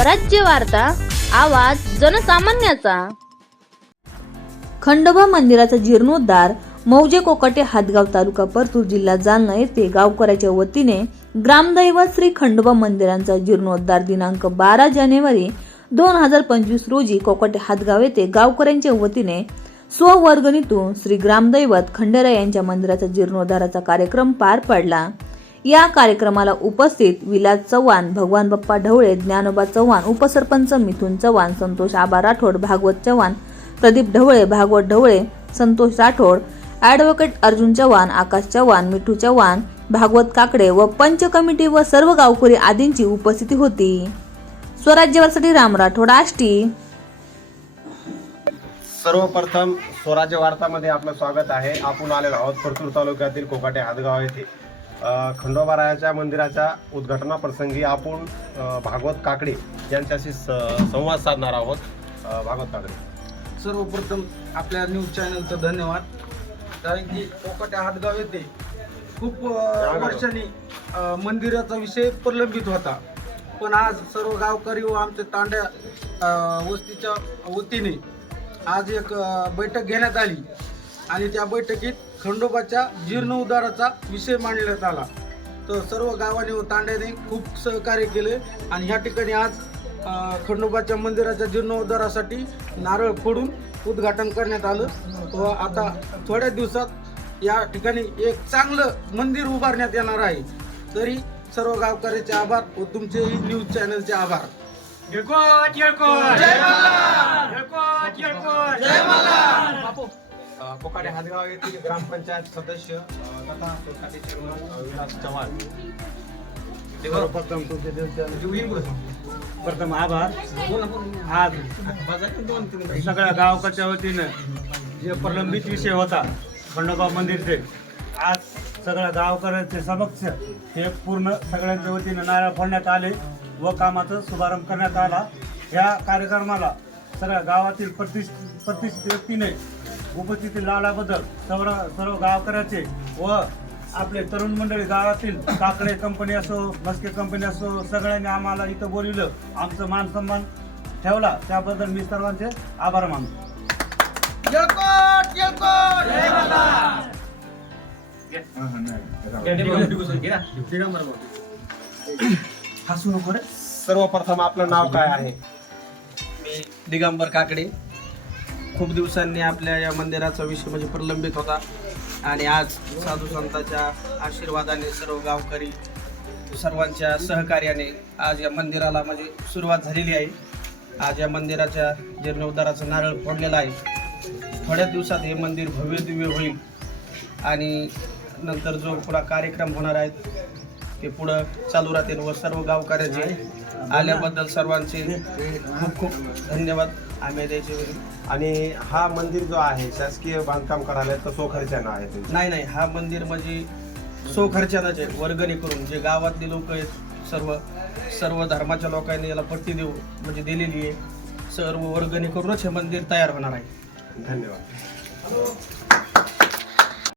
स्वराज्य वार्ता आवाज जनसामान्याचा. खंडोबा मंदिराचा जीर्णोद्धार मौजे कोकाटे हातगाव तालुका परतूर जिल्हा जालना येथे गावकऱ्याच्या वतीने ग्रामदैवत श्री खंडोबा मंदिरांचा जीर्णोद्धार दिनांक बारा जानेवारी दोन हजार पंचवीस रोजी कोकाटे हातगाव येथे गावकऱ्यांच्या वतीने स्ववर्गणीतून श्री ग्रामदैवत खंडेरा यांच्या मंदिराचा जीर्णोद्धाराचा कार्यक्रम पार पडला. या कार्यक्रमाला उपस्थित विलास चव्हाण भगवान बाप्पा ढवळे ज्ञानोबा चव्हाण उपसरपंच मिथुन चव्हाण संतोष आबा राठोड भागवत चव्हाण प्रदीप ढवळे भागवत ढवळे संतोष राठोड ॲडव्होकेट अर्जुन चव्हाण आकाश चव्हाण मिठू चव्हाण भागवत काकडे व पंच कमिटी व सर्व गावकरी आदींची उपस्थिती होती. स्वराज्यवासाठी राम राठोड आष्टी. सर्वप्रथम स्वराज्य वार्तामध्ये आपलं स्वागत आहे. आपण आलेलो आहोत परतूर तालुक्यातील कोकाटे हातगाव येथे. खंडोबारायाच्या मंदिराच्या उद्घाटनाप्रसंगी आपण भागवत काकडे यांच्याशी स संवाद साधणार आहोत. भागवत काकडे. सर्वप्रथम आपल्या न्यूज चॅनलचं धन्यवाद. कारण की कोकट्या हातगाव येथे खूप वर्षांनी मंदिराचा विषय प्रलंबित होता. पण आज सर्व गावकरी व आमच्या तांड्या वस्तीच्या वतीने आज एक बैठक घेण्यात आली. आणि त्या बैठकीत खंडोबाच्या जीर्णोद्धाराचा विषय मांडण्यात आला. तर सर्व गावाने व तांड्याने खूप सहकार्य केले आणि ह्या ठिकाणी आज खंडोबाच्या मंदिराच्या जीर्णोद्धारासाठी नारळ फोडून उद्घाटन करण्यात आलं व आता थोड्या दिवसात या ठिकाणी एक चांगलं मंदिर उभारण्यात येणार आहे. तरी सर्व गावकऱ्याचे आभार व तुमचेही न्यूज चॅनलचे आभार. अ, कोकाटे हातगाव येथील ग्रामपंचायत सदस्य तथा कोकाटे चेअरमन विलास चव्हाण. सर्वप्रथम तुमचे प्रथम आभार. आज सगळ्या गावकाच्या वतीनं जे प्रलंबित विषय होता खंडोबा मंदिरचे आज सगळ्या गावकऱ्यांचे समक्ष हे पूर्ण सगळ्यांच्या वतीनं नारळ फोडण्यात आले व कामाचा शुभारंभ करण्यात आला. या कार्यक्रमाला सगळ्या गावातील प्रतिष्ठ प्रतिष्ठित व्यक्तीने उपस्थिती लावल्याबद्दल सर्व सर्व गावकऱ्याचे व आपले तरुण मंडळी गावातील काकडे कंपनी असो मस्के कंपनी असो सगळ्यांनी आम्हाला इथं बोलविलं. आमचं मान सन्मान ठेवला. त्याबद्दल मी सर्वांचे आभार मानतो. हसू नको रे. सर्वप्रथम आपलं नाव काय आहे? मी दिगंबर काकडे. खूप दिवसांनी आपल्या या मंदिराचा विषय म्हणजे प्रलंबित होता. आणि आज साधू संतांच्या आशीर्वादाने सर्व गावकरी सर्वांच्या सहकार्याने आज या मंदिराला म्हणजे सुरुवात झालेली आहे. आज या मंदिराच्या जीर्णोद्धाराचं नारळ फोडलेलं आहे. थोड्या दिवसात हे मंदिर भव्य दिव्य होईल. आणि नंतर जो पुढा कार्यक्रम होणार आहेत ते पुढं चालू राहतील व सर्व गावकऱ्याचे आल्याबद्दल सर्वांचे खूप खूप धन्यवाद. आम्ही द्यायचे आणि हा मंदिर जो आहे शासकीय बांधकाम करायला तर सो खर्चानं आहे. नाही नाही. हा मंदिर म्हणजे सो खर्चानंच आहे वर्गणी करून. जे गावातले लोक आहेत सर्व सर्व धर्माच्या लोकांनी याला पट्टी देऊ म्हणजे दिलेली आहे. सर्व वर्गणी करूनच हे मंदिर तयार होणार आहे. धन्यवाद.